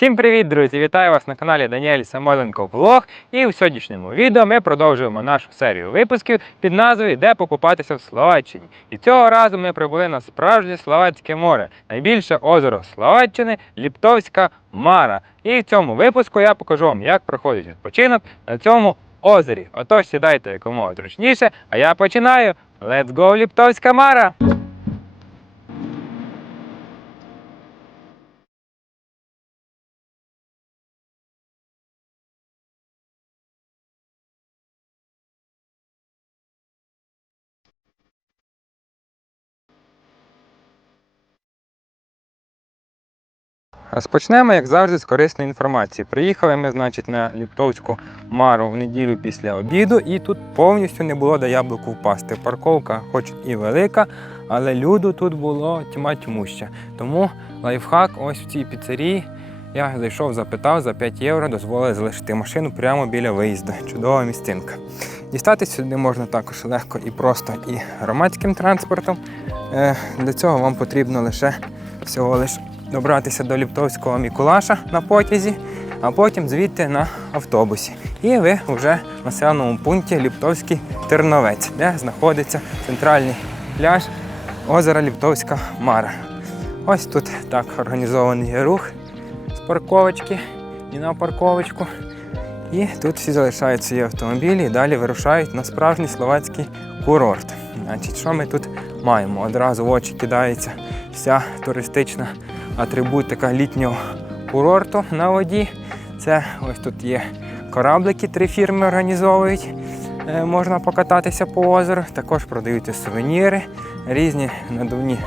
Всім привіт, друзі! Вітаю вас на каналі Даніель Самойленко Влог. І в сьогоднішньому відео ми продовжуємо нашу серію випусків під назвою Де покупатися в Словаччині. І цього разу ми прибули на справжнє Словацьке море, найбільше озеро Словаччини Ліптовська Мара. І в цьому випуску я покажу вам, як проходить відпочинок на цьому озері. Отож, сідайте якомога зручніше, а я починаю. Let's go, Ліптовська Мара! Розпочнемо, як завжди, з корисної інформації. Приїхали ми, значить, на Ліптовську мару в неділю після обіду, і тут повністю не було де яблуку впасти. Парковка, хоч і велика, але люду тут було тьма тьмуща. Тому лайфхак ось в цій піцерії. Я зайшов, запитав, за 5 євро дозволили залишити машину прямо біля виїзду. Чудова місцинка. Дістатися сюди можна також легко і просто, і громадським транспортом. Е, Для цього вам потрібно лише всього лише добратися до Ліптовського Мікулаша на потязі, а потім звідти на автобусі. І ви вже в населеному пункті Ліптовський Терновець, де знаходиться центральний пляж озера Ліптовська Мара. Ось тут так організований рух з парковочки і на парковочку. І тут всі залишають свої автомобілі і далі вирушають на справжній словацький курорт. Значить, що ми тут маємо? Одразу в очі кидається вся туристична атрибутика літнього курорту на воді. Це ось тут є кораблики, три фірми організовують. Е, Можна покататися по озеру. Також продаються сувеніри, різні надувні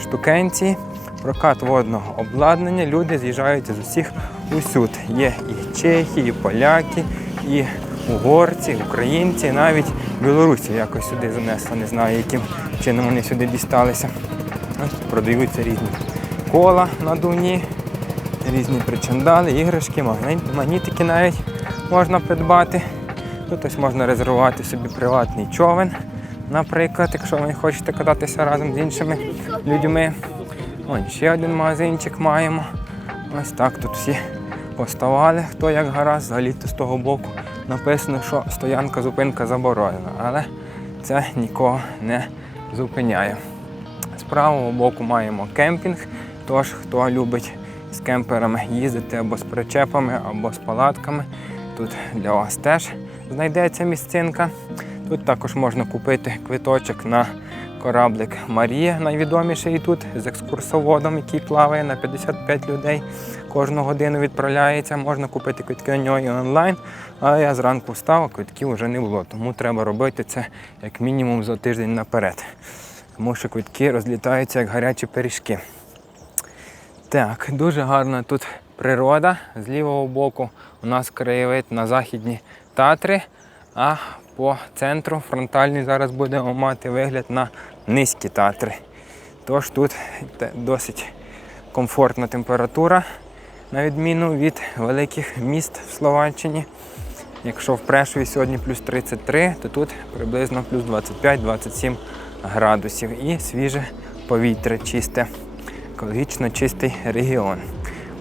штукенці, прокат водного обладнання. Люди з'їжджаються з усіх усюд. Є і чехи, і поляки, і угорці, українці, навіть білорусі якось сюди занесли. Не знаю, яким чином вони сюди дісталися. Продаються різні кола надувні, різні причандали, іграшки, магні- магнітики навіть можна придбати. Тут ось можна резервувати собі приватний човен, наприклад, якщо ви хочете кататися разом з іншими людьми. Ось ще один магазинчик маємо. Ось так тут всі поставали, хто як гаразд, взагалі то з того боку написано, що стоянка, зупинка заборонена, але це нікого не зупиняє. З правого боку маємо кемпінг. Тож, хто любить з кемперами їздити або з причепами, або з палатками, тут для вас теж знайдеться місцинка. Тут також можна купити квиточок на кораблик Марія, найвідоміший тут з екскурсоводом, який плаває на 55 людей. Кожну годину відправляється. Можна купити квитки на нього і онлайн. Але я зранку встав, а квитків вже не було. Тому треба робити це як мінімум за тиждень наперед. Тому що квитки розлітаються як гарячі пиріжки. Так, дуже гарна тут природа. З лівого боку у нас краєвид на західні Татри, а по центру фронтальний зараз будемо мати вигляд на низькі Татри. Тож тут досить комфортна температура, на відміну від великих міст в Словаччині. Якщо в Прешові сьогодні плюс 33, то тут приблизно плюс 25-27 градусів і свіже повітря чисте екологічно чистий регіон.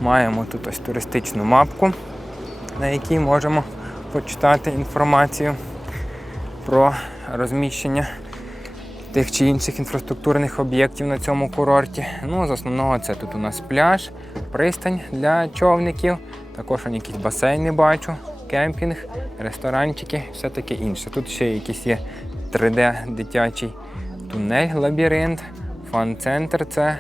Маємо тут ось туристичну мапку, на якій можемо почитати інформацію про розміщення тих чи інших інфраструктурних об'єктів на цьому курорті. Ну, з основного це тут у нас пляж, пристань для човників, також якісь басейни бачу, кемпінг, ресторанчики, все таке інше. Тут ще якийсь є 3D-дитячий тунель, лабіринт, фан-центр це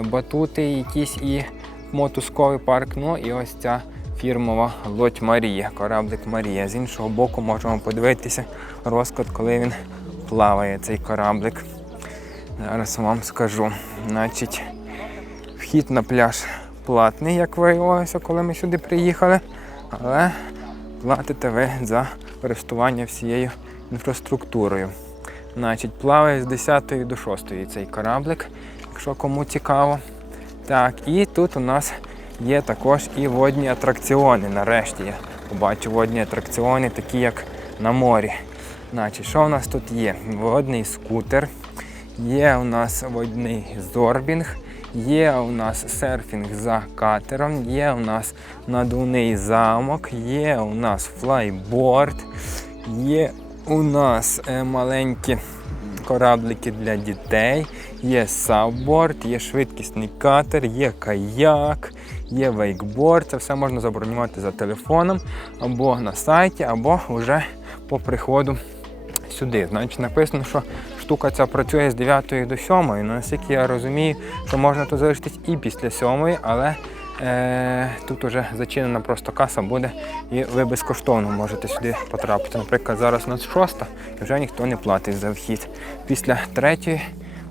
батути, якісь і мотузковий парк. Ну і ось ця фірмова лодь Марія, кораблик Марія. З іншого боку можемо подивитися розклад, коли він плаває, цей кораблик. Зараз вам скажу. Значить, вхід на пляж платний, як виявилося, коли ми сюди приїхали. Але платите ви за користування всією інфраструктурою. Значить, плаває з 10 до 6 цей кораблик, якщо кому цікаво. Так, і тут у нас є також і водні атракціони. Нарешті я побачив водні атракціони, такі як на морі. Значить, що у нас тут є? Водний скутер, є у нас водний зорбінг, Є у нас серфінг за катером, є у нас надувний замок, є у нас флайборд, є у нас е, маленькі кораблики для дітей, є сабборд, є швидкісний катер, є каяк, є вейкборд. Це все можна забронювати за телефоном або на сайті, або вже по приходу сюди. Значить, написано, що штука ця працює з 9 до 7. Ну, наскільки я розумію, що можна тут залишитись і після 7, але тут вже зачинена просто каса буде, і ви безкоштовно можете сюди потрапити. Наприклад, зараз у нас 6 і вже ніхто не платить за вхід. Після 3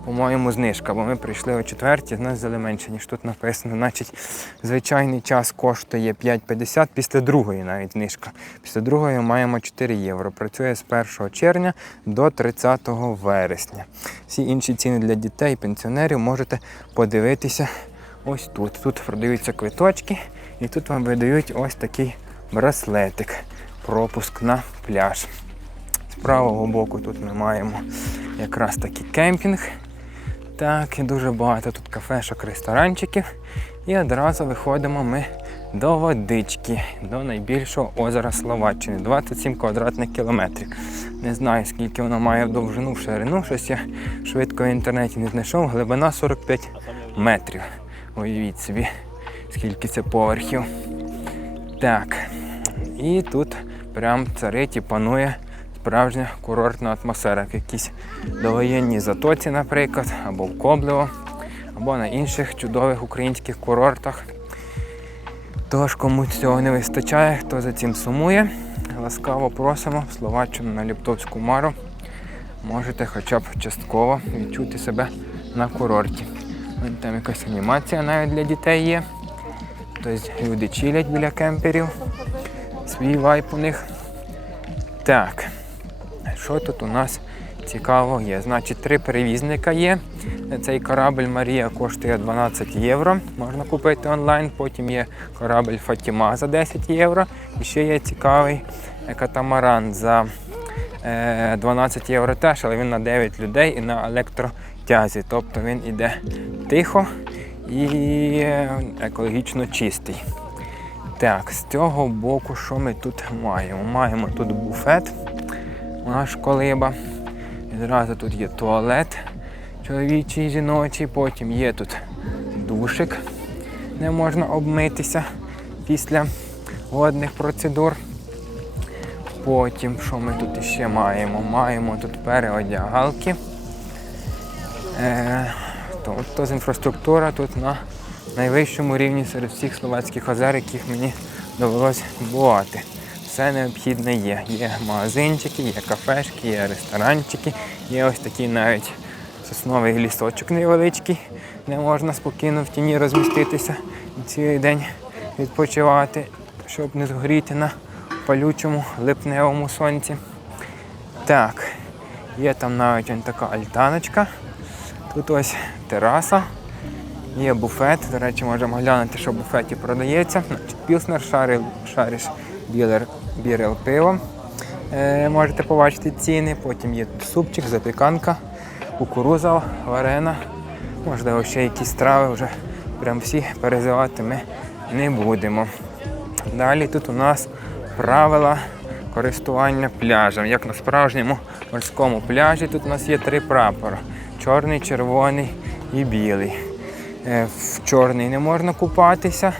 по-моєму, знижка, бо ми прийшли о четвертій, нас взяли менше, ніж тут написано. Значить, звичайний час коштує 5,50, після другої навіть знижка. Після другої маємо 4 євро. Працює з 1 червня до 30 вересня. Всі інші ціни для дітей пенсіонерів можете подивитися ось тут. Тут продаються квиточки, і тут вам видають ось такий браслетик. Пропуск на пляж. З правого боку тут ми маємо якраз такий кемпінг. Так, і дуже багато тут кафешок, ресторанчиків. І одразу виходимо ми до водички, до найбільшого озера Словаччини. 27 квадратних кілометрів. Не знаю, скільки воно має в довжину, в ширину. Щось я швидко в інтернеті не знайшов. Глибина 45 метрів. Уявіть собі, скільки це поверхів. Так. І тут прям царить панує справжня курортна атмосфера, в якійсь довоєнній затоці, наприклад, або в Коблево, або на інших чудових українських курортах. Тож, кому цього не вистачає, хто за цим сумує, ласкаво просимо в Словаччину на Ліптовську мару. Можете хоча б частково відчути себе на курорті. Там якась анімація навіть для дітей є. Тобто люди чилять біля кемперів. Свій вайп у них. Так, що тут у нас цікаво є? Значить, три перевізника є. Цей корабль Марія коштує 12 євро. Можна купити онлайн. Потім є корабль Фатіма за 10 євро. І ще є цікавий е, катамаран за е, 12 євро теж, але він на 9 людей і на електротязі. Тобто він іде тихо і е, екологічно чистий. Так, з цього боку, що ми тут маємо? Маємо тут буфет, наш колиба. Відразу тут є туалет чоловічий жіночий, потім є тут душик, де можна обмитися після водних процедур. Потім, що ми тут ще маємо? Маємо тут переодягалки. Е, тобто з інфраструктура тут на найвищому рівні серед всіх словацьких озер, яких мені довелося бувати. Все необхідне є. Є магазинчики, є кафешки, є ресторанчики, є ось такий навіть сосновий лісочок невеличкий, де можна спокійно в тіні розміститися і цілий день відпочивати, щоб не згоріти на палючому липневому сонці. Так, є там навіть така альтаночка. Тут ось тераса. Є буфет. До речі, можемо глянути, що в буфеті продається. Пілснер, шариш, шариш білер, бірел пиво. Е, можете побачити ціни. Потім є супчик, запіканка, кукуруза, варена. Можливо, ще якісь страви, вже прям всі перезивати ми не будемо. Далі тут у нас правила користування пляжем. Як на справжньому морському пляжі, тут у нас є три прапори: чорний, червоний і білий. Е, В чорний не можна купатися,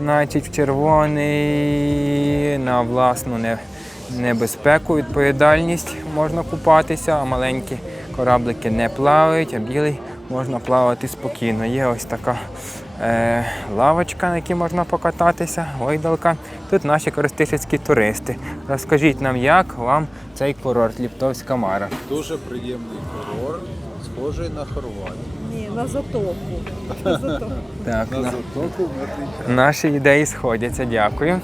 значить в червоний на власну небезпеку, відповідальність можна купатися, а маленькі кораблики не плавають, а білий можна плавати спокійно. Є ось така е, лавочка, на якій можна покататися, гойдалка. Тут наші користительські туристи. Розкажіть нам, як вам цей курорт Ліптовська Мара. Дуже приємний курорт, схожий на Хорватію. Ні, на затоку. На затоку. Так, На на- затоку Наші ідеї сходяться, дякую.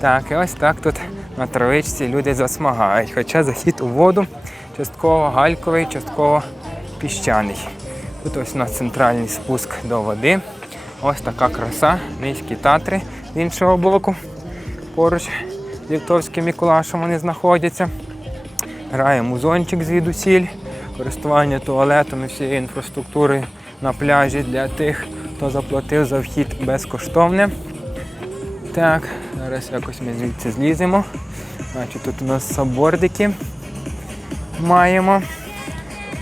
Так, і ось так тут на травичці люди засмагають. Хоча захід у воду частково гальковий, частково піщаний. Тут ось у нас центральний спуск до води. Ось така краса, низькі татри з іншого боку. Поруч з Лівтовським Миколашем вони знаходяться. Грає музончик звідусіль, користування туалетом і всією інфраструктурою на пляжі для тих, хто заплатив за вхід безкоштовне. Так, зараз якось ми звідси зліземо. Значить, тут у нас сабордики маємо.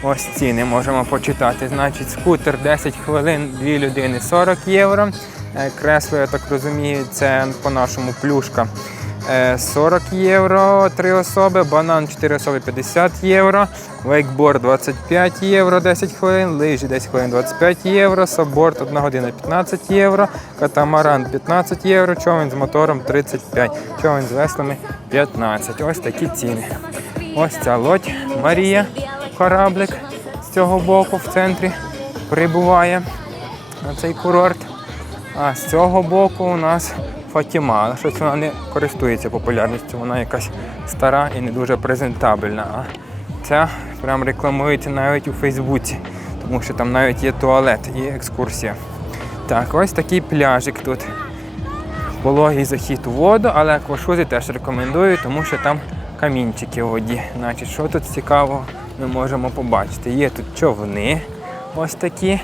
Ось ціни можемо почитати. Значить, скутер 10 хвилин, 2 людини 40 євро. Е, Кресло, я так розумію, це по-нашому плюшка. Е, 40 євро 3 особи, банан 4 особи 50 євро, вейкборд 25 євро 10 хвилин, лижі 10 хвилин 25 євро, сабборд 1 година 15 євро, катамаран 15 євро, човен з мотором 35, човен з веслами 15. Ось такі ціни. Ось ця лодь Марія, кораблик з цього боку в центрі прибуває на цей курорт. А з цього боку у нас Фатіма. Але щось вона не користується популярністю, вона якась стара і не дуже презентабельна. А ця прям рекламується навіть у Фейсбуці, тому що там навіть є туалет і екскурсія. Так, ось такий пляжик тут. Пологий захід у воду, але аквашузи теж рекомендую, тому що там камінчики у воді. Значить, що тут цікавого ми можемо побачити? Є тут човни ось такі,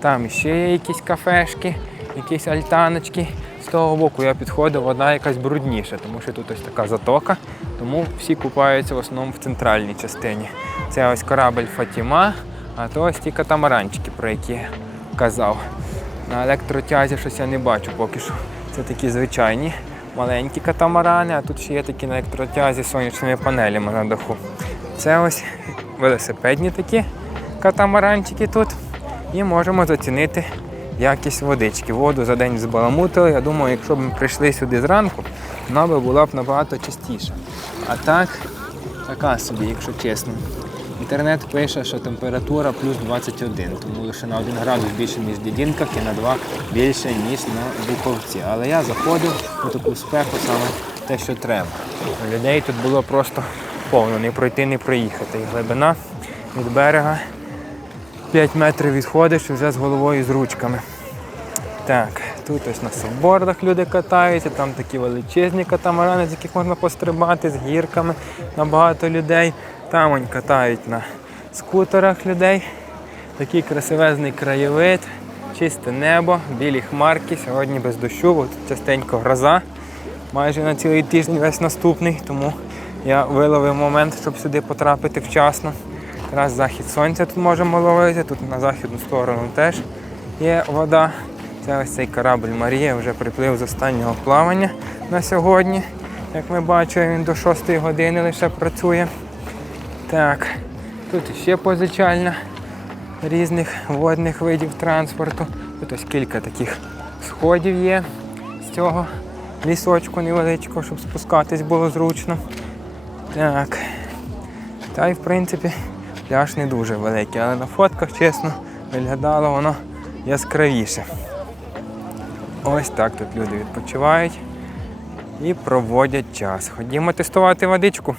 там ще є якісь кафешки, якісь альтаночки. З того боку я підходив, вода якась брудніша, тому що тут ось така затока, тому всі купаються в основному в центральній частині. Це ось корабль Фатіма, а то ось ті катамаранчики, про які я казав. На електротязі щось я не бачу поки що. Це такі звичайні маленькі катамарани, а тут ще є такі на електротязі з сонячними панелями на даху. Це ось велосипедні такі катамаранчики тут. І можемо зацінити якість водички. Воду за день збаламутили. Я думаю, якщо б ми прийшли сюди зранку, вона би була б набагато чистіша. А так, така собі, якщо чесно. Інтернет пише, що температура плюс 21, тому лише на 1 градус більше, ніж в Дідінках і на 2 більше, ніж на Буковці. Але я заходив у таку спеку саме те, що треба. Людей тут було просто повно, не пройти, не проїхати. І глибина від берега 5 метрів відходиш і вже з головою з ручками. Так, тут ось на саббордах люди катаються, там такі величезні катамарани, з яких можна пострибати з гірками на багато людей. Там вони катають на скутерах людей. Такий красивезний краєвид, чисте небо, білі хмарки. Сьогодні без дощу, бо тут частенько гроза. Майже на цілий тиждень весь наступний, тому я виловив момент, щоб сюди потрапити вчасно. Якраз захід сонця тут можемо ловити, тут на західну сторону теж є вода. Це ось цей корабль Марія вже приплив з останнього плавання на сьогодні. Як ми бачимо, він до 6 години лише працює. Так, тут ще позичальна різних водних видів транспорту. Тут ось кілька таких сходів є з цього лісочку невеличкого, щоб спускатись було зручно. Так. Та й в принципі пляж не дуже великий, але на фотках, чесно, виглядало воно яскравіше. Ось так тут люди відпочивають і проводять час. Ходімо тестувати водичку.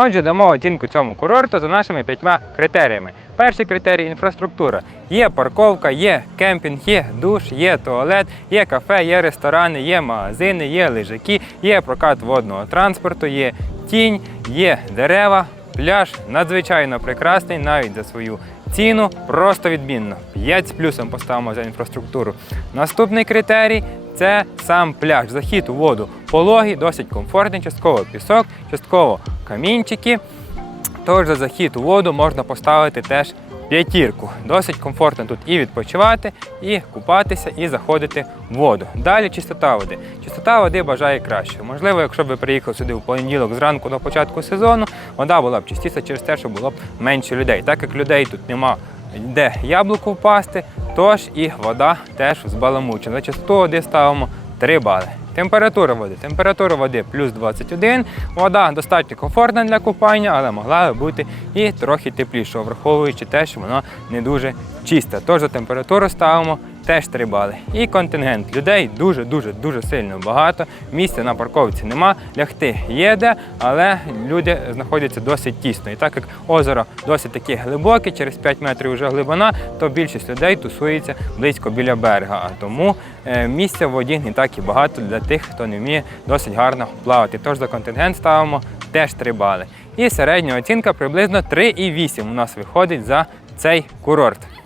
Отже, дамо оцінку цьому курорту за нашими п'ятьма критеріями. Перший критерій інфраструктура. Є парковка, є кемпінг, є душ, є туалет, є кафе, є ресторани, є магазини, є лежаки, є прокат водного транспорту, є тінь, є дерева, пляж надзвичайно прекрасний, навіть за свою ціну, просто відмінно. 5 з плюсом поставимо за інфраструктуру. Наступний критерій це сам пляж. Захід у воду пологий, досить комфортний, частково пісок, частково камінчики. Тож за захід у воду можна поставити теж п'ятірку. Досить комфортно тут і відпочивати, і купатися, і заходити в воду. Далі чистота води. Чистота води бажає краще. Можливо, якщо б ви приїхали сюди в понеділок зранку до початку сезону, вода була б чистіша через те, що було б менше людей. Так як людей тут нема де яблуку впасти, тож і вода теж збаламучена. За чистоту води ставимо 3 бали. Температура води. Температура води плюс 21. Вода достатньо комфортна для купання, але могла би бути і трохи теплішою, враховуючи те, що вона не дуже чиста. Тож температуру ставимо теж 3 бали. І контингент людей дуже-дуже дуже сильно багато. Місця на парковці нема, лягти є де, але люди знаходяться досить тісно. І так як озеро досить таке глибоке, через 5 метрів вже глибина, то більшість людей тусується близько біля берега. А тому е, місця в воді не так і багато для тих, хто не вміє досить гарно плавати. Тож за контингент ставимо теж 3 бали. І середня оцінка приблизно 3,8 у нас виходить за цей курорт.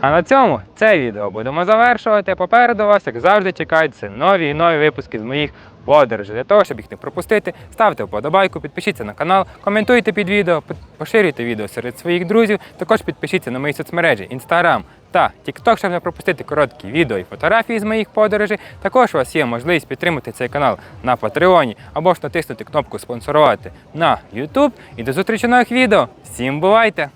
А на цьому це відео будемо завершувати. Попереду вас, як завжди, чекаються нові і нові випуски з моїх подорожей. Для того, щоб їх не пропустити, ставте вподобайку, підпишіться на канал, коментуйте під відео, поширюйте відео серед своїх друзів. Також підпишіться на мої соцмережі Instagram та TikTok, щоб не пропустити короткі відео і фотографії з моїх подорожей. Також у вас є можливість підтримати цей канал на Патреоні або ж натиснути кнопку спонсорувати на YouTube. І до зустрічі нових відео. Всім бувайте!